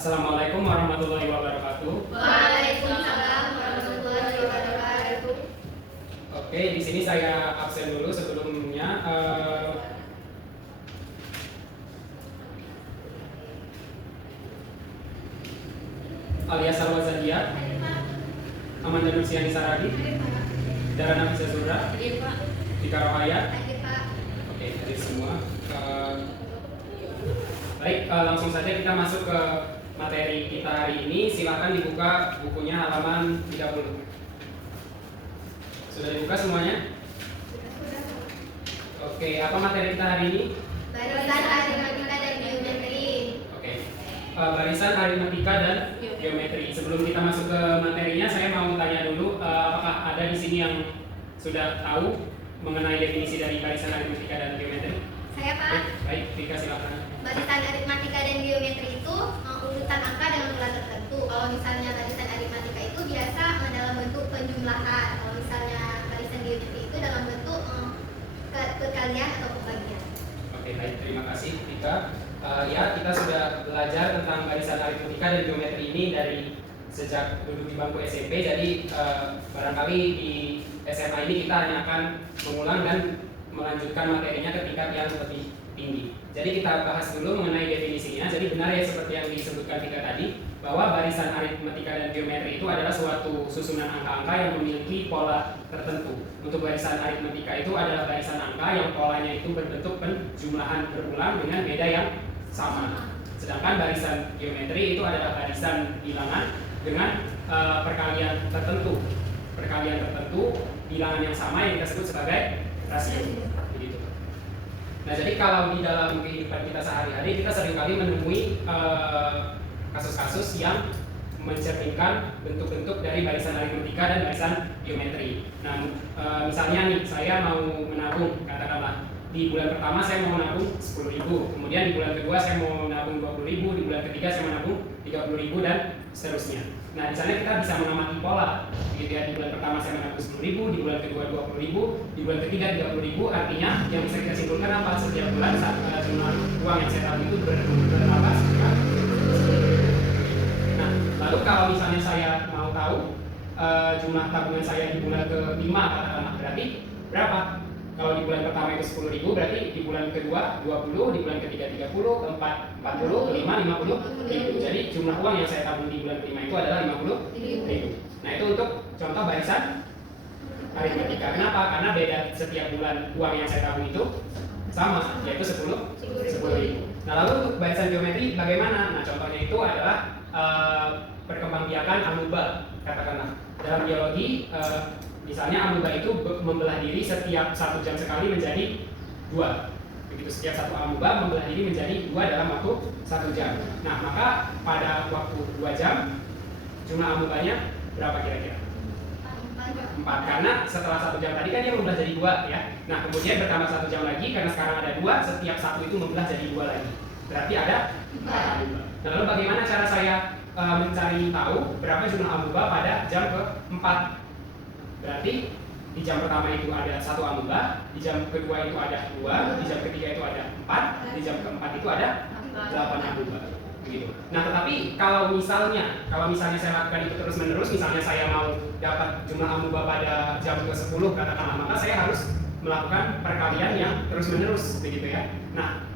Assalamualaikum warahmatullahi wabarakatuh. Waalaikumsalam warahmatullahi wabarakatuh. Oke, di sini saya absen dulu sebelumnya. Alias Salwazadia, Amanda Nursiani Saragi, Darana Bisa Zura, Dika Rohaya. Oke, hadir semua. Baik, langsung saja kita masuk ke materi kita hari ini. Silahkan dibuka bukunya halaman 30. Sudah dibuka semuanya? Oke, apa materi kita hari ini? Barisan aritmatika dan geometri. Oke, barisan aritmatika dan geometri. Sebelum kita masuk ke materinya, saya mau tanya dulu, apakah ada di sini yang sudah tahu mengenai definisi dari barisan aritmatika dan geometri? Saya Pak. Baik, Dika silakan. Barisan aritmatika dan geometri itu urutan angka dengan urutan tertentu. Kalau misalnya barisan aritmatika itu biasa dalam bentuk penjumlahan. Kalau misalnya barisan geometri itu dalam bentuk perkalian atau pembagian. Oke, baik, terima kasih Dika. Ya, kita sudah belajar tentang barisan aritmatika dan geometri ini dari sejak duduk di bangku SMP. Jadi barangkali di SMA ini kita hanya akan mengulang dan melanjutkan materinya ke tingkat yang lebih tinggi. Jadi kita bahas dulu mengenai definisinya. Jadi benar ya seperti yang disebutkan Dika tadi, bahwa barisan aritmatika dan geometri itu adalah suatu susunan angka-angka yang memiliki pola tertentu. Untuk barisan aritmatika itu adalah barisan angka yang polanya itu berbentuk penjumlahan berulang dengan beda yang sama. Sedangkan barisan geometri itu adalah barisan bilangan dengan perkalian tertentu. Perkalian tertentu, bilangan yang sama yang kita sebut sebagai rasio. Begitu. Nah, jadi kalau di dalam kehidupan kita sehari-hari, kita seringkali menemui kasus-kasus yang mencerminkan bentuk-bentuk dari barisan aritmatika dan barisan geometri. Nah, misalnya nih, saya mau menabung, katakanlah di bulan pertama saya mau menabung 10.000, kemudian di bulan kedua saya mau menabung 20.000, di bulan ketiga saya menabung 30.000 dan seterusnya. Nah, di sana kita bisa mengamati pola, gitu ya. Di bulan pertama saya menabung 10.000, di bulan kedua 20.000, di bulan ketiga 30.000. Artinya yang bisa kita simpulkan apa? Setiap bulan jumlah uang yang saya tabung itu bertambah sekitar. Nah, lalu kalau misalnya saya mau tahu jumlah tabungan saya di bulan ke-5 katakanlah, berarti berapa? Kalau di bulan pertama itu 10.000, berarti di bulan kedua 20, di bulan ketiga 30, keempat 40, kelima 50.000. Jadi jumlah uang yang saya tabung di bulan kelima itu adalah 50.000. Nah, itu untuk contoh barisan aritmatika. Kenapa? Karena beda setiap bulan uang yang saya tabung itu sama, yaitu 10.000. Nah, lalu untuk barisan geometri bagaimana? Nah, contohnya itu adalah perkembangbiakan amuba, katakanlah. Dalam biologi, misalnya amuba itu membelah diri setiap 1 jam sekali menjadi 2. Begitu, setiap satu amuba membelah diri menjadi 2 dalam waktu 1 jam. Nah, maka pada waktu 2 jam jumlah amubanya berapa kira-kira? 4. Karena setelah 1 jam tadi kan dia membelah jadi 2 ya. Nah, kemudian bertambah 1 jam lagi karena sekarang ada 2, setiap satu itu membelah jadi 2 lagi. Berarti ada 4 amuba. Nah, lalu bagaimana cara saya mencari tahu berapa jumlah amuba pada jam ke-4? Berarti di jam pertama itu ada 1 amuba, di jam kedua itu ada 2, di jam ketiga itu ada 4, di jam keempat itu ada 8 amuba. Begitu. Nah, tetapi kalau misalnya saya lakukan itu terus-menerus, misalnya saya mau dapat jumlah amuba pada jam ke-10 katakanlah, maka saya harus melakukan perkalian yang terus-menerus, begitu ya. Nah,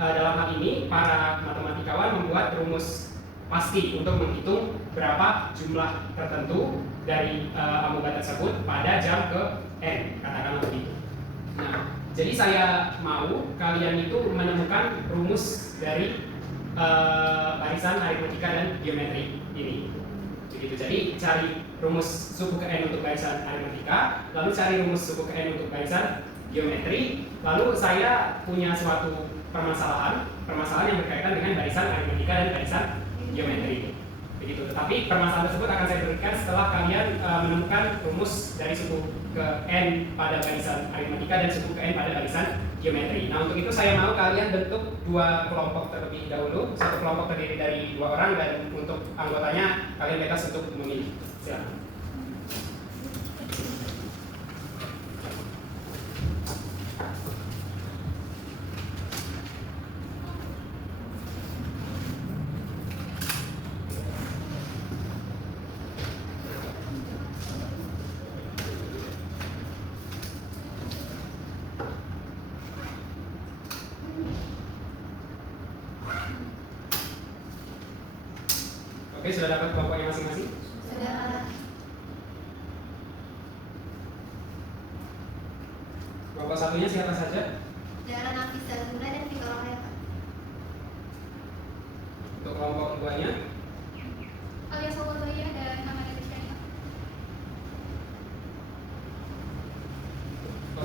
dalam hal ini para matematikawan membuat rumus pasti untuk menghitung berapa jumlah tertentu dari amuba tersebut pada jam ke n, katakanlah begitu. Nah, jadi saya mau kalian itu menemukan rumus dari barisan aritmatika dan geometri ini. Begitu. Jadi cari rumus suku ke n untuk barisan aritmatika, lalu cari rumus suku ke n untuk barisan geometri, lalu saya punya suatu permasalahan yang berkaitan dengan barisan aritmatika dan barisan geometri. begitu. Tetapi permasalahan tersebut akan saya berikan setelah kalian menemukan rumus dari suku ke n pada barisan aritmatika dan suku ke n pada barisan geometri. Nah, untuk itu saya mau kalian bentuk dua kelompok terlebih dahulu. Satu kelompok terdiri dari 2 orang dan untuk anggotanya kalian bebas untuk memilih. Silakan. Oke, sudah dapat kelompoknya masing-masing? Sudah. Kelompok satunya siapa saja? Dara Nafisa Zura dan Vika Rohaya. Untuk kelompok keduanya? Alia Sokotoya dan Hamada Rizkani.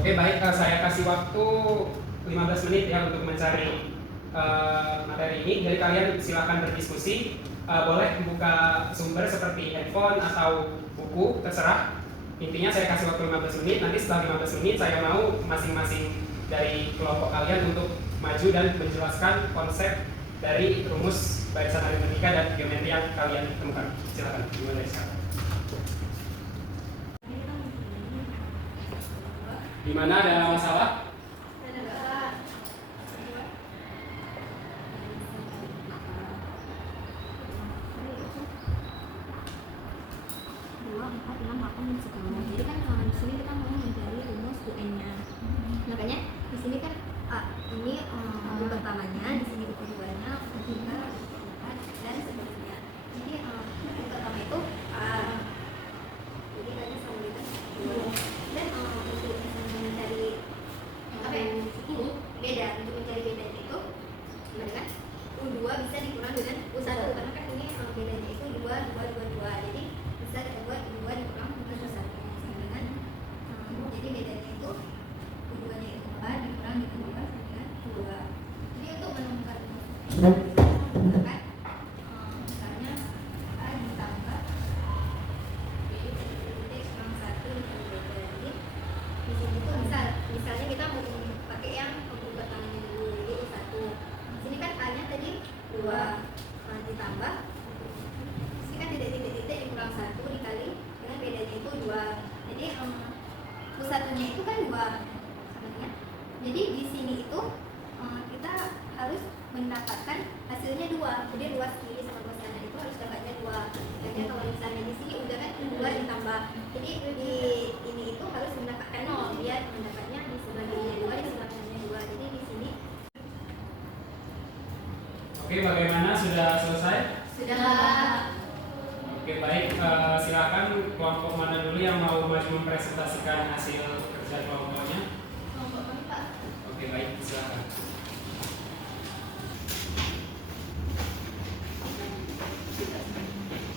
Oke, baik, saya kasih waktu 15 menit ya untuk mencari materi ini. Dari kalian silakan berdiskusi. Boleh buka sumber seperti handphone atau buku, terserah. Intinya saya kasih waktu 15 menit. Nanti setelah 15 menit saya mau masing-masing dari kelompok kalian untuk maju dan menjelaskan konsep dari rumus barisan aritmatika dan geometri yang kalian temukan. Silakan, dimulai sekarang. Di mana ada masalah? Jadi kan kalau di sini kita mau mencari rumus UN-nya. Makanya di sini kan ini buku pertamanya, di sini buku keduanya, ketiga, keempat, dan seterusnya. Jadi buku pertama itu jadi tadi sama kita dan untuk mencari Apa ya? ini beda, untuk mencari beda itu gimana kan? U2 bisa dikurang dengan U1 karena kan ini bedanya itu 2, 2, 2, 2. Jadi bisa kita buat 2 dikurang dengan U1 sama dengan jadi bedanya itu U2 nya itu 4 dikurang dengan 2 dengan 2. Jadi untuk menemukan kan misalnya A ditambah B titik kurang 1 dengan beda. Jadi di sini tuh misalnya kita mau pakai yang buku pertamanya dulu, jadi U1. Di sini kan A-nya tadi 2 ditambah ini kan titik-titik dikurang 1 dikali dengan bedanya itu 2. Jadi U1-nya itu kan 2 sebenarnya. Jadi di sini itu kita harus mendapatkan hasilnya 2. Jadi luas kiri sama luas kanan itu harus dapatnya 2. Jadi kalau misalnya di sini udah kan 2 ditambah. Jadi di ini itu harus mendapatkan 0 biar mendapatnya di sebelah kirinya 2 di sebelah kanannya 2. Jadi di sini Oke, bagaimana? Sudah selesai? Sudah. Oke, baik. Silakan kelompok mana dulu yang mau maju mempresentasikan hasil kerja kelompoknya? Kelompok kami, Pak. Oke, baik. Silakan.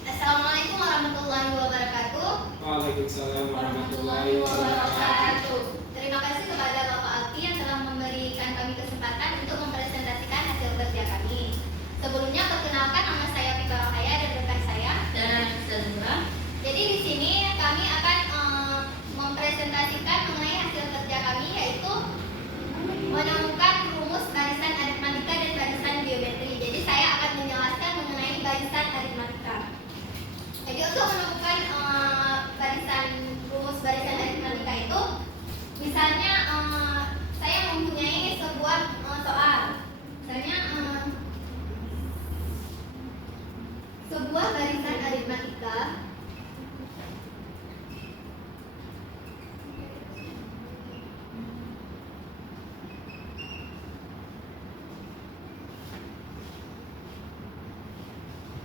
Assalamualaikum warahmatullahi wabarakatuh. Waalaikumsalam warahmatullahi Wabarakatuh. Terima kasih kepada Bapak Alfi yang telah memberikan kami kesempatan untuk mempresentasikan hasil kerja kami. Sebelumnya perkenalkan, nama saya Vika Rohaya dan rekan saya Dara Nafisa Zura. Jadi di sini kami akan mempresentasikan mengenai hasil kerja kami, yaitu menemukan rumus barisan aritmatika dan barisan geometri. Jadi saya akan menjelaskan mengenai barisan aritmatika. Jadi untuk menemukan rumus barisan aritmatika itu, misalnya saya mempunyai sebuah soal, misalnya sebuah barisan aritmatika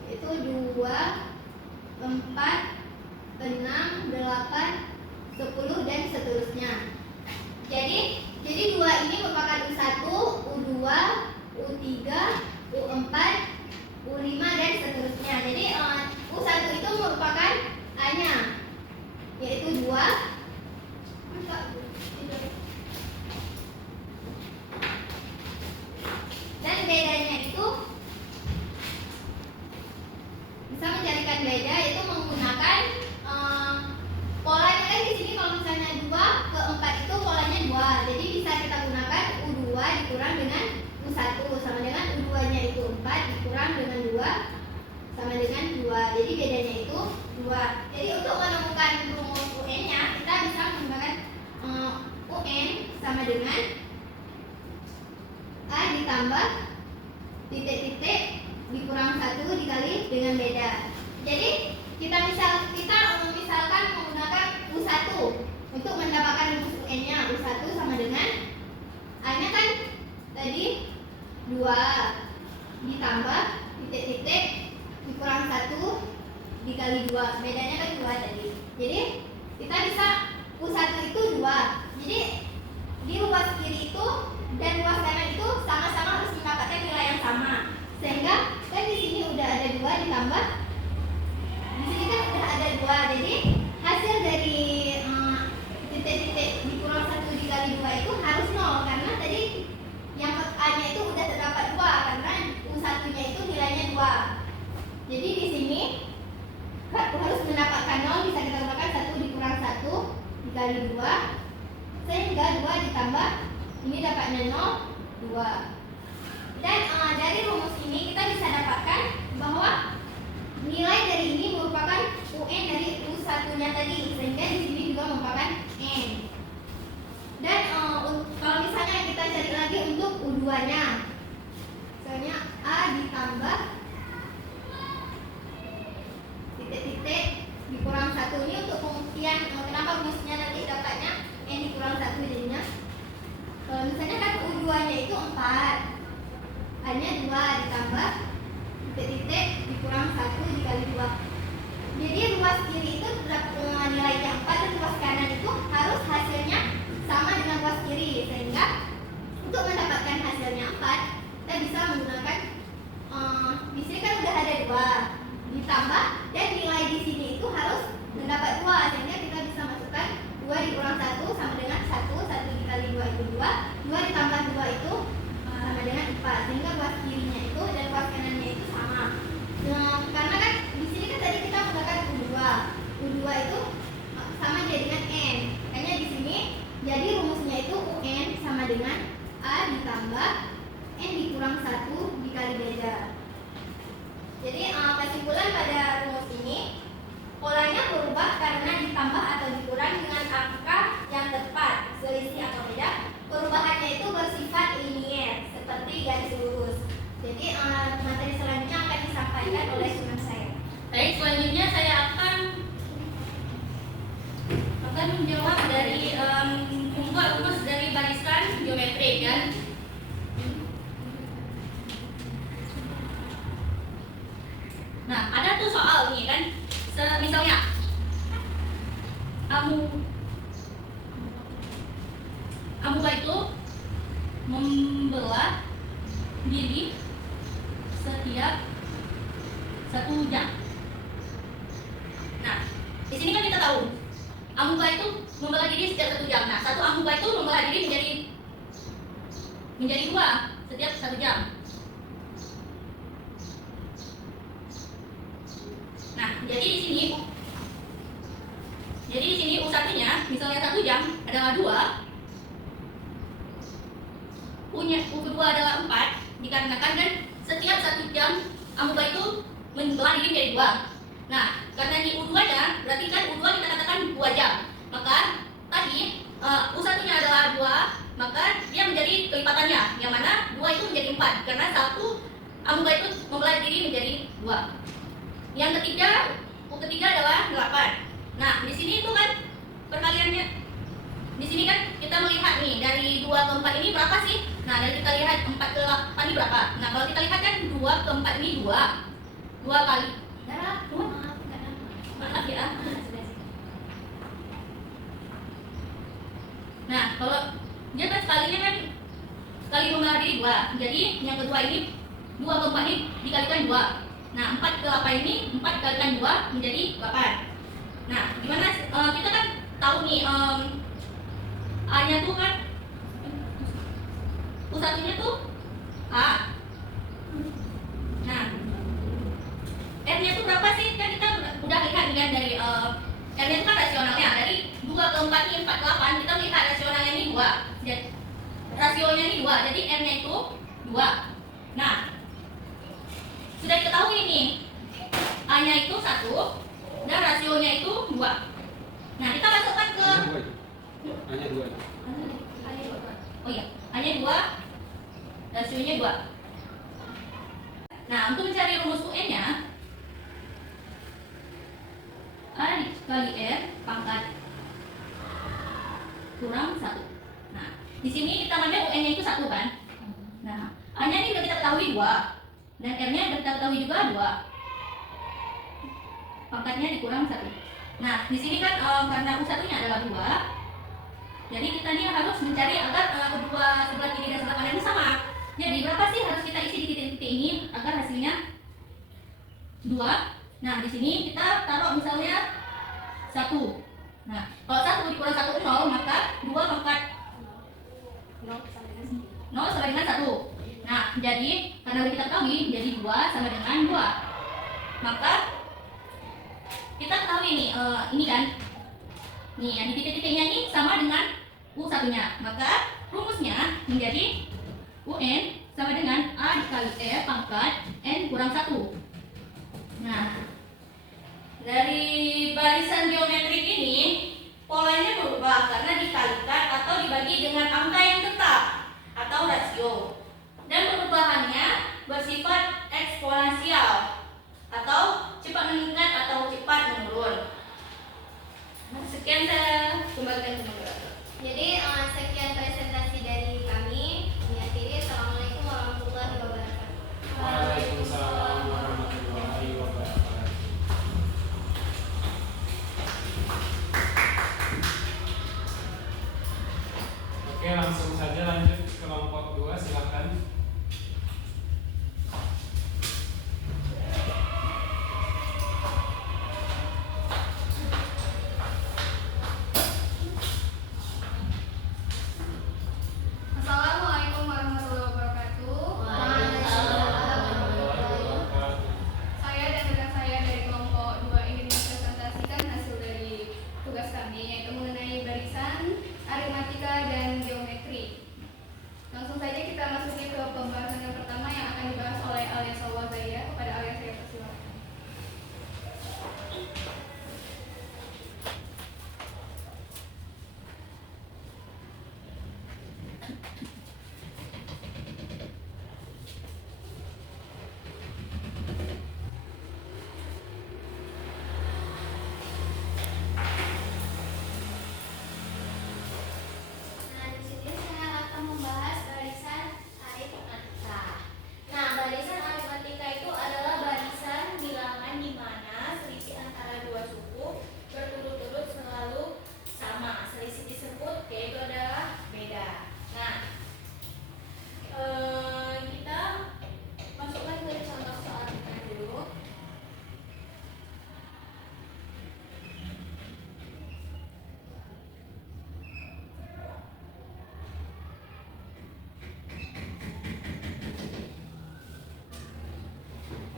itu 2, 4, 6, 8, 10 dan seterusnya. Jadi 2 ini merupakan U1, U2, U3, U4, U5 dan seterusnya. Jadi U1 itu merupakan A-nya, yaitu 2. Dan bedanya itu bisa menjadi sama dengan 2. Jadi bedanya itu 2. Jadi untuk menemukan rumus UN-nya kita bisa menggunakan UN sama dengan A ditambah titik-titik dikurang 1 dikali dengan beda. Jadi kita misalkan menggunakan U1 untuk mendapatkan rumus UN-nya. U1 sama dengan A-nya kan tadi 2 ditambah titik-titik dikurang 1 dikali 2. Bedanya kan 2 tadi. Jadi kita bisa U1 itu 2. Jadi di ruas kiri itu dan ruas kanan itu sama-sama harus mendapatkan nilai yang sama. Sehingga kan di sini udah ada 2 ditambah di sini kan udah ada 2. Jadi hasil dari titik-titik dikurang 1 dikali 2 itu harus 0 karena tadi yang A-nya itu udah terdapat 2 karena U1-nya itu nilainya 2. Jadi di sini harus mendapatkan 0, bisa kita gunakan 1 dikurang 1 dikali 2 sehingga 2 ditambah ini dapatnya 0, 2. Dan dari rumus ini kita bisa dapatkan bahwa nilai dari ini merupakan UN dari U1-nya tadi sehingga di sini juga merupakan N. Dan kalau misalnya kita cari lagi untuk U2-nya, misalnya A ditambah titik-titik dikurang 1 ini untuk pembuktian kenapa rumusnya nanti dapatnya N dikurang 1 jadinya. Kalau misalnya kan U2-nya itu 4, A-nya 2 ditambah titik-titik dikurang 1 dikali 2. Jadi ruas kiri itu nilainya 4 dan ruas kanan itu harus hasilnya sama dengan ruas kiri. Sehingga untuk mendapatkan hasilnya 4 kita bisa menggunakan di sini kan udah ada 2 ditambah dan nilai di sini itu harus mendapat 2 sehingga kita bisa masukkan 2 dikurang 1 sama dengan 1 dikali 2 itu 2 ditambah 2 itu sama dengan 4 sehingga ruas kirinya itu dan ruas kanannya itu sama. Nah, karena kan di sini kan tadi kita menggunakan U2 itu sama jadi dengan N. Makanya di sini jadi rumusnya itu UN sama dengan A ditambah N dikurang 1 dikali beda. Jadi kesimpulan pada rumus ini polanya berubah karena ditambah atau dikurang dengan angka yang tepat, selisih atau beda. Perubahannya itu bersifat linier seperti garis lurus. Jadi materi selanjutnya akan disampaikan oleh teman saya. Baik, selanjutnya saya akan menjawab dari membuat rumus dari barisan geometrik kan. Nah, ada tuh soal nih kan. Misalnya amuba itu membelah diri setiap 1 jam. Nah, di sini kan kita tahu amuba itu membelah diri setiap 1 jam. Nah, satu amuba itu membelah diri menjadi 2 setiap 1 jam. Nah, jadi di sini U1-nya misalnya 1 jam adalah 2, U kedua adalah 4, dikarenakan kan setiap 1 jam amuba itu membelah diri menjadi 2. Nah, karena di U2-nya berarti kan U2 kita katakan 2 jam. Maka tadi U1-nya adalah 2, maka dia menjadi kelipatannya, yang mana 2 itu menjadi 4 karena satu amuba itu membelah diri menjadi 2. Yang ketiga, U ketiga adalah 8. Nah, di sini itu kan perkaliannya. Di sini kan kita melihat nih dari 2 ke 4 ini berapa sih? Nah, dari kita lihat 4 ke 8 ini berapa? Nah, kalau kita lihat kan 2 ke 4 ini 2 kali. Maaf ya. Nah, kalau dia kan sekalinya kan sekali membelah diri 2. Jadi yang kedua ini 2 ke 4 ini dikalikan 2. Nah, 4 ke 8 ini 4 kalikan 2 menjadi 8. Nah, gimana kita kan tahu nih A-nya tuh kan U1-nya tuh A. Nah, R-nya tuh berapa sih? Kan kita udah lihat kan dari R-nya itu kan rasionalnya dari 2 ke 4 ini 4 ke 8 kita lihat rasionalnya ini 2. Jadi rasionya ini 2. Jadi R-nya itu 2. Nah, sudah diketahui nih A-nya itu 1 dan rasionya itu 2. Nah, kita masukkan ke Hanya dua. oh iya, A-nya 2, rasionya 2. Nah, untuk mencari rumus UN-nya, A dikali R pangkat kurang 1. Nah, di sini kita ambil UN-nya itu 1 kan? Nah, A-nya ini sudah kita ketahui 2 dan R-nya sudah kita ketahui juga 2. Pangkatnya dikurang 1. Nah, di sini kan karena U1-nya adalah 2, jadi kita ini harus mencari agar kedua sebelah kiri dan sebelah kanan ini sama. Jadi berapa sih harus kita isi di titik-titik ini agar hasilnya 2? Nah, di sini kita taruh misalnya 1. Nah, kalau 1 dikurang 1 0, maka 2 pangkat 0 sama dengan 1. Nah, jadi karena kita ketahui, jadi 2 sama dengan 2. Maka kita ketahui nih, ini kan, nih yang di titik-titiknya ini sama dengan U1-nya. Maka rumusnya menjadi UN sama dengan A dikali R pangkat N kurang 1. Nah, dari barisan geometrik ini polanya berubah karena dikalikan atau dibagi dengan angka yang tetap atau rasio. Dan perubahannya bersifat eksponensial atau cepat meningkat atau cepat menurun. Nah, sekian saya kembalikan ke moderator. Jadi sekian presentasi dari kami. Mengakhiri, Assalamualaikum warahmatullahi wabarakatuh. Waalaikumsalam warahmatullahi wabarakatuh. Oke, langsung saja lanjut ke kelompok 2, silakan. Assalamualaikum warahmatullahi wabarakatuh. Saya dan rekan saya dari kelompok 2 ingin mempresentasikan hasil dari tugas kami, yaitu mengenai barisan, aritmatika, dan geometri. Langsung saja kita masuki ke pembahasan yang pertama yang akan dibahas oleh Alia Sawazaya. Kepada Alia saya persilakan. Nah, di sini saya akan membahas barisan aritmatika. Nah, barisan aritmatika itu adalah barisan bilangan di mana selisih antara dua suku berturut-turut selalu sama. Selisih disebut yaitu adalah beda. Nah, kita masukkan ke contoh soalnya dulu.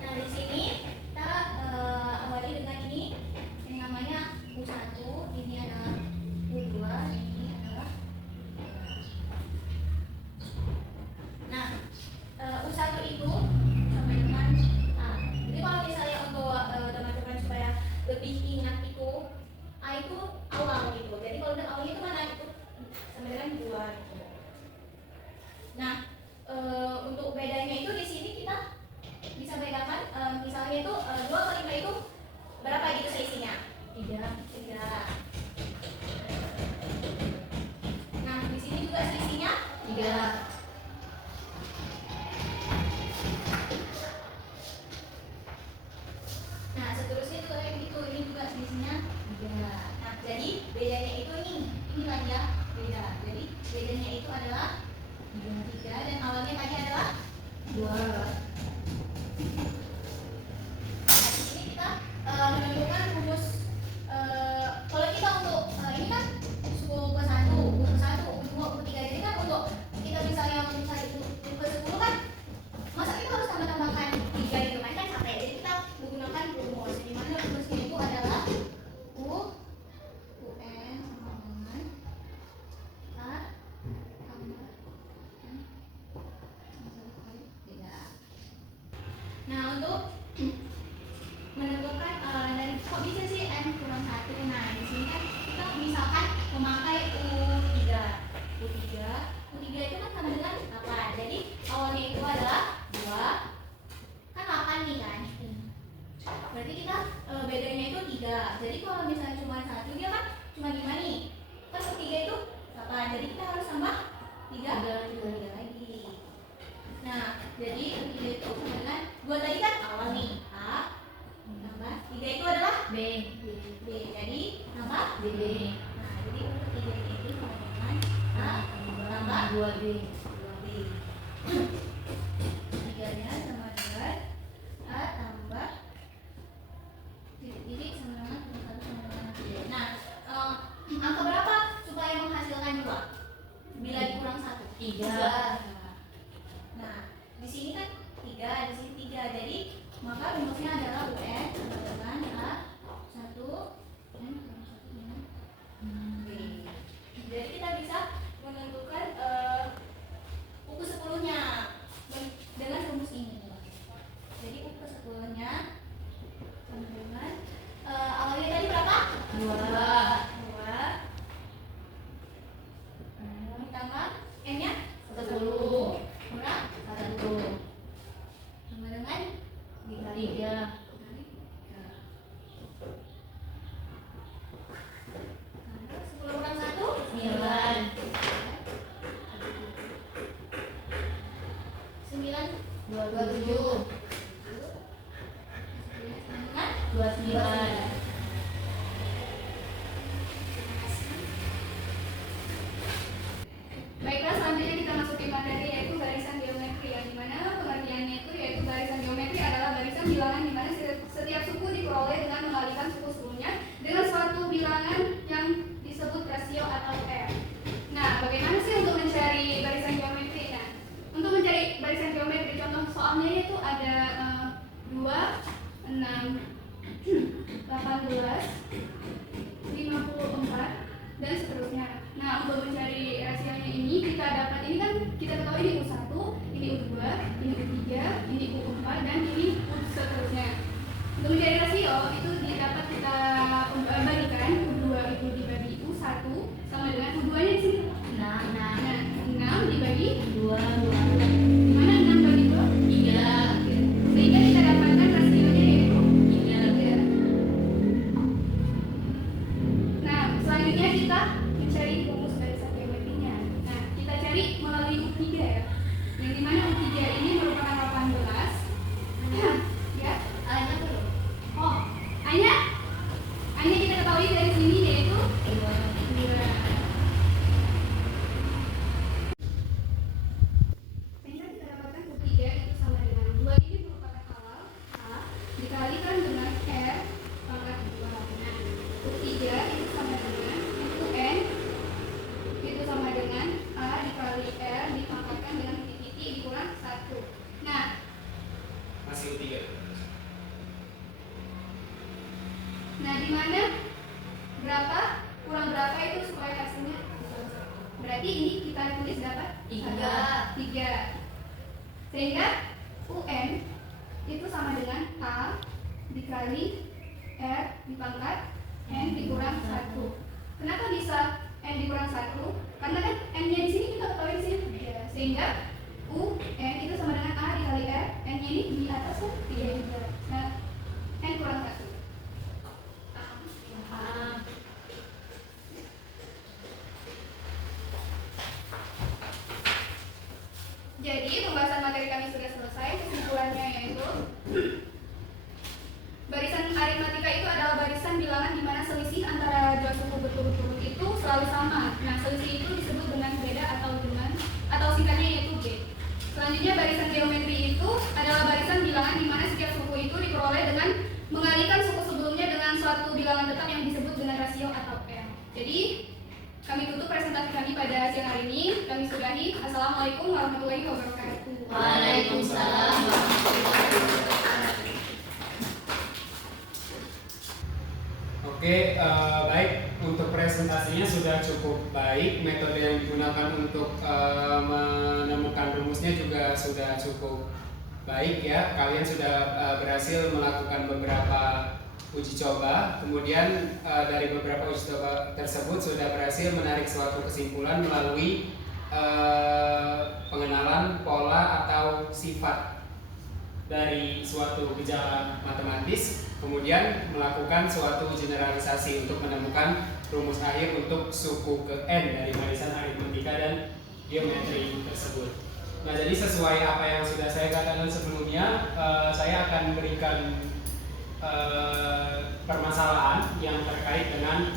Nah, di sini kita awali dengan ini yang namanya U1, ini adalah U2, ini adalah nah, U1 itu sama dengan jadi kalau misalnya untuk teman-teman supaya lebih ingat itu A itu awal gitu. Jadi kalau udah awalnya itu mana itu sama dengan 2 gitu. Nah, untuk bedanya itu di sini kita bisa bedakan misalnya itu 2 kali 5 itu berapa gitu selisihnya? 3. Nah, di sini juga selisihnya 3. Nah, seterusnya juga kayak gitu. Ini juga selisihnya 3. Nah, jadi bedanya itu ini kan ya beda. Jadi bedanya itu adalah 3 dan awalnya tadi adalah 2. Nah, di sini kita menentukan rumus. Kalau kita untuk ini kan suku ke-1, U1, U2, U3. Jadi kan untuk kita misalnya mencari U ke-10 kan masa kita harus tambah-tambahkan 3 gitu kan capek. Jadi kita menggunakan rumus. Di mana rumusnya itu adalah UN sama dengan A tambah N sama kali beda. Nah, untuk menentukan 3. Jadi kalau misalnya cuma 1 dia kan cuma 5 nih. Kan 3 itu 8. Jadi kita harus tambah 3 lagi. Nah, jadi 3 itu sama dengan 2 tadi kan awal nih. A tambah 3 itu adalah B. Jadi tambah B. Nah, jadi untuk 3 itu sama dengan A tambah 2B. 2B. 3-nya sama dengan A tambah titik sama dengan 1 sama dengan 3. Nah, angka berapa supaya menghasilkan 2? Bila dikurang 1? 3. Nah, di sini kan 3, di sini 3. Jadi, maka rumusnya adalah UN sama dengan A 1 N sama 1 dengan B. Jadi kita bisa menentukan uku 10-nya dengan rumus ini. Jadi uku 10-nya sama dengan awalnya tadi berapa? 2 ditambah M-nya 10. kurang 1. sama dengan 3. 10 kurang 1 9. 27 29. Baiklah, selanjutnya kita masuki materi yaitu barisan geometri, yang dimana pengertiannya itu yaitu barisan geometri adalah barisan bilangan di mana setiap suku diperoleh dengan mengalikan suku sebelumnya dengan suatu bilangan yang disebut rasio atau R. Nah, bagaimana sih untuk mencari barisan geometri? Nah, untuk mencari barisan geometri, contoh soalnya itu ada 2, 6, 18, 54 dan seterusnya. Nah, untuk mencari rasionya ini kita dapat, ini kan kita ketahui ini U1, ini U2, ini U3, ini U4 dan ini U seterusnya. Untuk mencari rasio itu dapat kita bagikan U2 itu dibagi U1 sama dengan U2-nya di sini. Nah, 6 dibagi 2. mana 6 bagi 2? 3. Sehingga kita dapatkan rasionya yaitu 3. Nah, selanjutnya kita mencari rumus barisan geometrinya. Nah, kita cari melalui U3 ya. Yang dimana U3 ini merupakan 18. Ya, A-nya belum. oh, A-nya kita ketahui dari sini yaitu 2. Sehingga kita dapatkan U3 itu sama dengan 2 ini merupakan awal A dikalikan dengan R pangkat 2. Nah, U3 itu sama dengan UN itu sama dengan A dikali R dipangkatkan dengan titik-titik dikurang 1. Nah, Masih U3. di mana berapa kurang berapa itu supaya hasilnya berarti ini kita tulis dapat 3. Sehingga UN itu sama dengan A dikali R dipangkat N dikurang 1. Kenapa bisa N dikurang 1? Karena kan N-nya di sini kita ketahui di sini 3. Sehingga UN itu sama dengan A dikali R, N-nya ini di atas kan 3 juga. Nah, N kurang 1. Jadi pembahasan materi kami sudah selesai. Kesimpulannya yaitu barisan aritmatika itu adalah barisan bilangan di mana selisih antara dua suku berturut-turut itu selalu sama. Nah, selisih itu disebut dengan beda atau singkatnya yaitu B. Selanjutnya barisan geometri itu adalah barisan bilangan di mana setiap suku itu diperoleh dengan mengalikan suku sebelumnya dengan suatu bilangan tetap yang disebut dengan rasio atau R. Jadi kami tutup presentasi kami pada siang hari ini. Kami sudahi. Assalamualaikum warahmatullahi wabarakatuh. Waalaikumsalam warahmatullahi wabarakatuh. Oke, baik. Untuk presentasinya sudah cukup baik. Metode yang digunakan untuk menemukan rumusnya juga sudah cukup baik ya. Kalian sudah berhasil melakukan beberapa uji coba. Kemudian dari beberapa uji coba tersebut sudah berhasil menarik suatu kesimpulan melalui pengenalan pola atau sifat dari suatu gejala matematis, kemudian melakukan suatu generalisasi untuk menemukan rumus akhir untuk suku ke n dari barisan aritmatika dan geometri tersebut. Nah, jadi sesuai apa yang sudah saya katakan sebelumnya, saya akan berikan permasalahan yang terkait dengan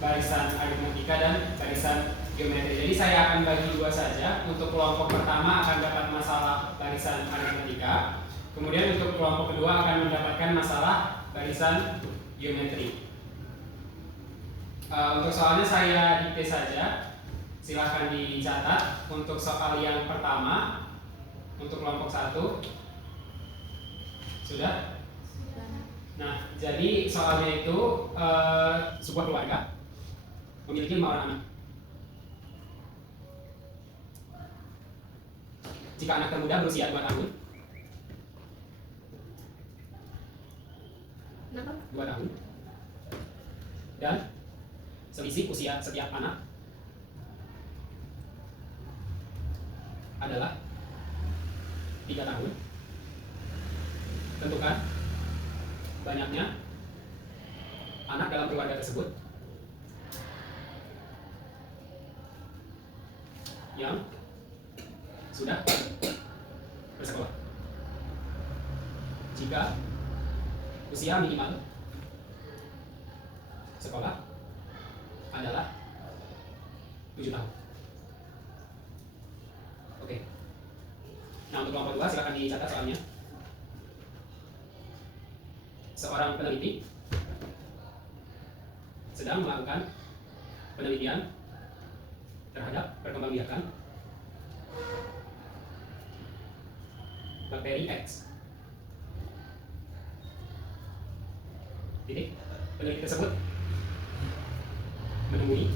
barisan aritmatika dan barisan geometri. Jadi saya akan bagi dua saja. Untuk kelompok pertama akan dapat masalah barisan aritmatika, kemudian untuk kelompok kedua akan mendapatkan masalah barisan geometri. Untuk soalnya saya dikte saja, silahkan dicatat. Untuk soal yang pertama, untuk kelompok 1 sudah? Nah, jadi soalnya itu sebuah keluarga memiliki 5 orang anak. Jika anak termuda berusia 2 tahun, 2 tahun, dan selisih usia setiap anak adalah 3 tahun, tentukan banyaknya anak dalam keluarga tersebut yang sudah bersekolah. Jika usia minimal sekolah adalah 7 tahun. Oke. Nah, untuk kelompok 2 silakan dicatat soalnya. Seorang peneliti sedang melakukan penelitian terhadap perkembangbiakan bakteri X. Titik. Peneliti tersebut menemui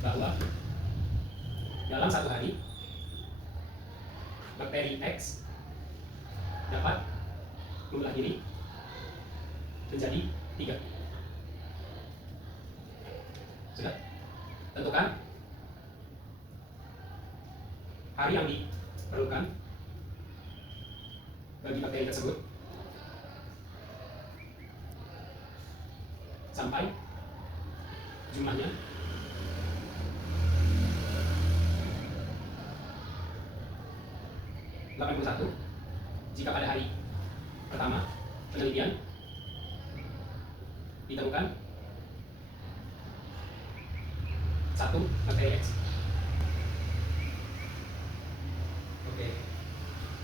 bahwa dalam 1 hari bakteri X dapat membelah diri menjadi 3. Sudah? Tentukan hari yang diperlukan bagi bakteri tersebut sampai jumlahnya 81 jika pada hari pertama penelitian ditemukan 1 bakteri X.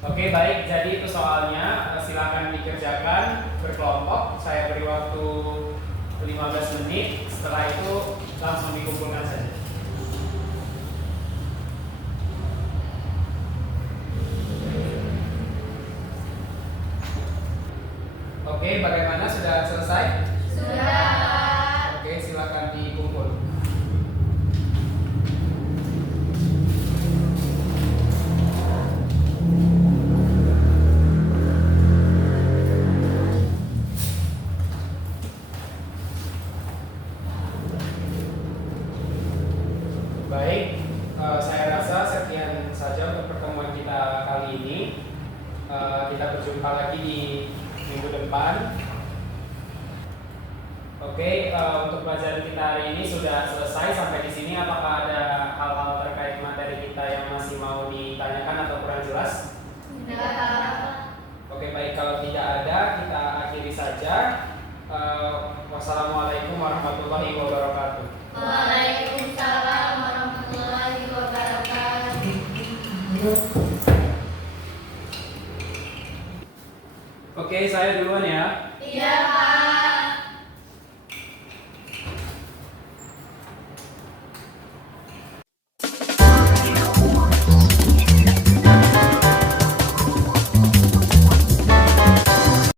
Oke, baik. Jadi itu soalnya, silakan dikerjakan berkelompok. Saya beri waktu 15 menit. Setelah itu langsung dikumpulkan saja. Oke, bagaimana? Sudah selesai? Sudah. Oke, silakan dikumpul. Baik, saya rasa sekian saja untuk pertemuan kita kali ini. Kita berjumpa lagi di minggu depan. Oke, untuk pelajaran kita hari ini sudah selesai sampai di sini. Apakah ada hal-hal terkait materi kita yang masih mau ditanyakan atau kurang jelas? Oke, baik. Kalau tidak ada, kita akhiri saja. Wassalamualaikum warahmatullahi wabarakatuh. Waalaikumsalam warahmatullahi wabarakatuh. Oke, saya duluan ya. Iya, Pak.